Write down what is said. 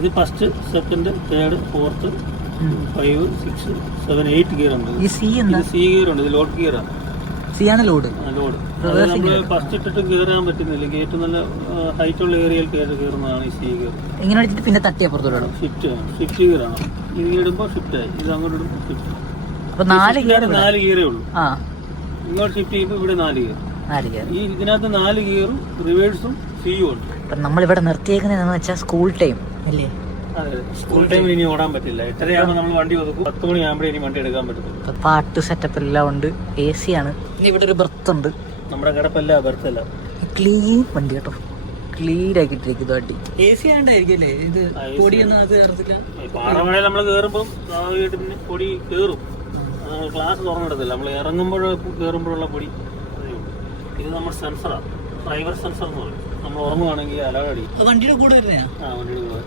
ഇത് first, second, third, fourth, 5, 6, 7, 8 gear ഉണ്ട്. ഈ സി എന്താ? സി ഗിയർ ഉണ്ട്. ഇത് ലോഡ് ഗിയർ ആണ്. സി ആണ് ലോഡ്. ലോഡ് നമ്മൾ ഫസ്റ്റ് ഇട്ടിട്ട് കയറാൻ പറ്റുന്നില്ല. ഏറ്റവും നല്ല ഹൈറ്റ് ഉള്ള ഏരിയയിൽ കയറുന്നതാണ് ഈ സി ഗിയർ. ഇങ്ങനെ അടിച്ചിട്ട് പിന്നെ തട്ടി അപ്പുറത്തോട്ട് ഷിഫ്റ്റ് ഗിയർ ആണ്. ഇത് ഇടുമ്പോൾ ഷിഫ്റ്റ് ആയി, ഇത് അങ്ങോട്ട് ഇടുമ്പോൾ ഷിഫ്റ്റ്. അപ്പൊ 4 ഗിയറേ ഉള്ളൂ. ഇങ്ങോട്ട് ഷിഫ്റ്റ് ചെയ്യുമ്പോൾ ഇവിടെ 4 ഗിയർ. ഈ ഇതിനകത്ത് 4 ഗിയറും റിവേഴ്സും സിയും ഉണ്ട്. നമ്മളിവിടെ നിർത്തിയേക്കുന്നതെന്ന് വെച്ചാൽ സ്കൂൾ ടൈം അല്ലേ? അതെ, സ്കൂൾ ടൈം ഇനി ഓടാൻ പറ്റില്ല. 8:30 നമ്മൾ വണ്ടി ഒതുക്കും. 10 മണിയാകുമ്പോഴേ ഇനി വണ്ടി എടുക്കാൻ പറ്റത്തുള്ളൂ. പാട്ട് സെറ്റപ്പ് എല്ലാം ഉണ്ട്. AC ആണ്. ഇവിടെ ഒരു ബെർത്ത് ഉണ്ട്. നമ്മുടെ കിടപ്പല്ല, ബെർത്തല്ല. ക്ലീൻ വണ്ടി കേട്ടോ, ക്ലീൻ ആക്കിയിട്ടിരിക്കുന്നു വണ്ടി. AC ആയിട്ടായിരിക്കും ഇത്. പൊടിയൊന്നും അത് കയറത്തില്ല. പാറമഴയിൽ നമ്മൾ കയറുമ്പോൾ സ്വാഭാവികമായിട്ട് പിന്നെ പൊടി കയറും. ഗ്ലാസ് തുറന്നിടത്തില്ല. നമ്മൾ കയറുമ്പോഴുള്ള പൊടി അതേ ഉള്ളൂ. ഇത് നമ്മുടെ സെൻസറാണ്, ഡ്രൈവർ സെൻസർ എന്ന് പറയും. നമ്മൾ ഉറങ്ങുവാണെങ്കിൽ അലാറം അടിക്കും. വണ്ടിയുടെ കൂടെ വരുന്നതാ. വണ്ടിയുടെ കൂടെ